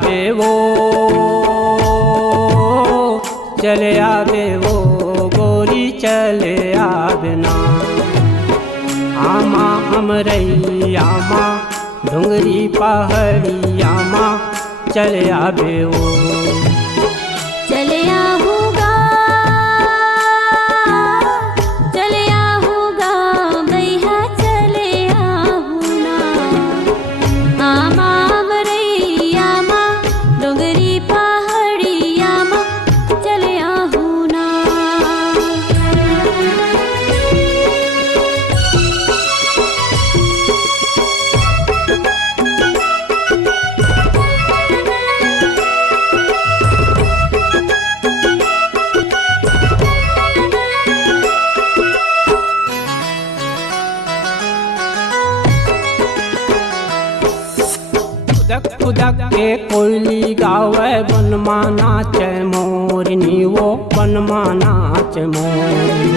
आवे वो, चले आवे वो गोरी चले आवे ना। आमा अमरई आमा डुंगरी पहाड़ी आमा चले आवे वो। चले आहूँगा, चले आहूँगा भैया चले आहूँ ना। आमा अमरई आमा डोंगरी पहाड़ी आमा चले आहूँ ना। खुदक खुदक के कोयली गावे बनमा नाचे मोरनी वो बनमा नाचे मोरनी।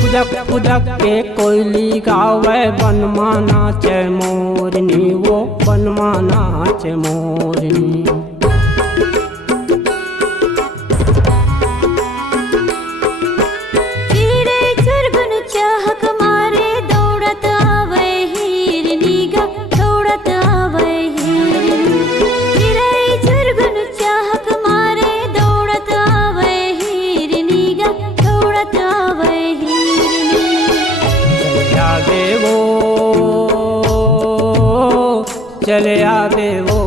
खुदक खुदक के कोयली गावे बनमा नाचे मोरनी वो बनमा नाचे मोरनी। चिड़ै चुरगुन चाहक मारे दौड़त आवे हिरनी गा, दौड़त आवे हिरनी। चिड़ै चुरगुन चाहक मारे दौड़त आवे हिरनी गा, दौड़त आवे हिरनी। आवे वो, चले आवे वो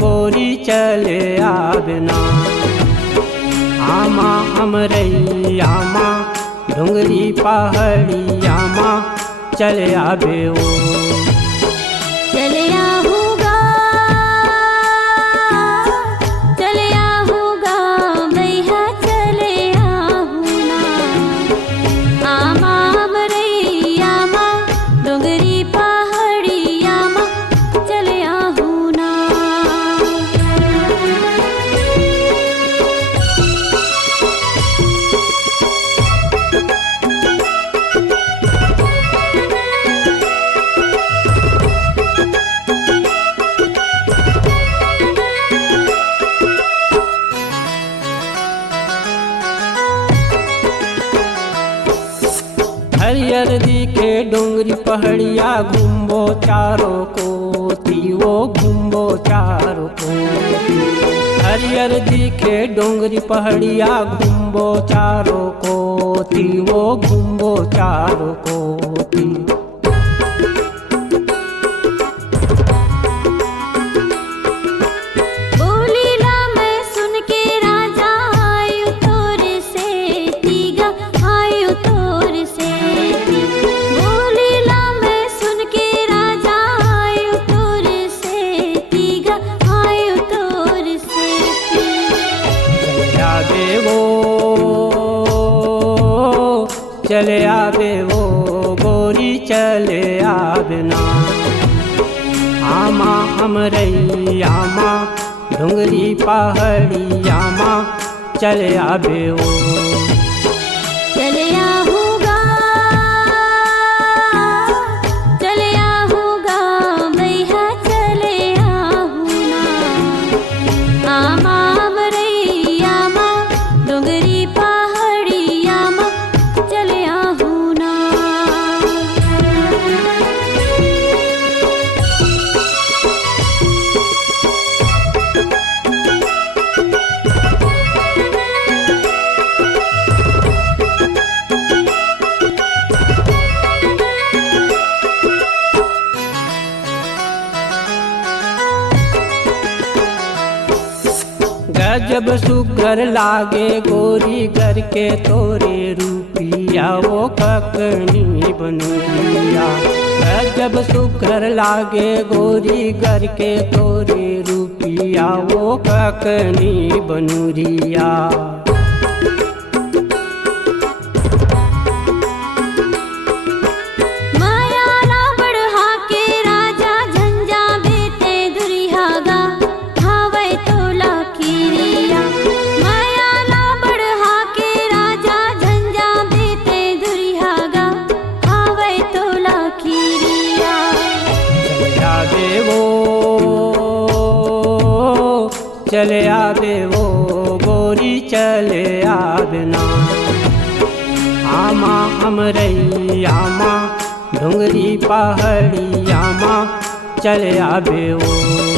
गोरी चले आवे ना। आमा अमरई आमा डुंगरी पहाड़ी आमा चले आवे वो। चले आहूँगा, चले आहूँगा भैया चले आहूँ ना। आमा अमरई आमा डोंगरी पहाड़ी आमा चले आहूँ ना। हरियर दिखे डोंगरी पहाड़िया घूमबो चारों को तीवो घूमबो चारों को। हरियर दिखे डोंगरी पहाड़िया घूमबो चारों को तीवो घूमबो चारों को ती। बोलीला मैं सुन के राजा आयु तोर से तीगा, आयु तोर से ती। बोलीला मैं सुन के राजा आयु तोर से तीगा, आयु तोर से ती। आवे वो, चले आवे वो गोरी चले आवे ना। आमा अमरई आमा डुंगरी पहाड़ी आमा चले आवे वो। चले आहूँगा, चले आहूँगा भैया चले आहूँ ना। आमा अमरई आमा डोंगरी पहाड़ी आमा चले आहूँ ना। गजब सुघर लागे गोरी घर के तोरे रूपिया वो ककनी बनुरिया। गजब सुघर लागे गोरी घर के तोरे रूपिया वो ककनी बनुरिया। माया ना बढ़ा के राजा झंझा बेते दुरिहा गा, भावे तोला खीरिया। माया ना बढ़ा के राजा झंझा बेते दुरिहा गा, भावे तोला खीरिया। आवे वो, चले आवे वो गोरी चले आवे ना। आमा अमरैया माँ डुंगरी पहाड़िया माँ चले आवे वो।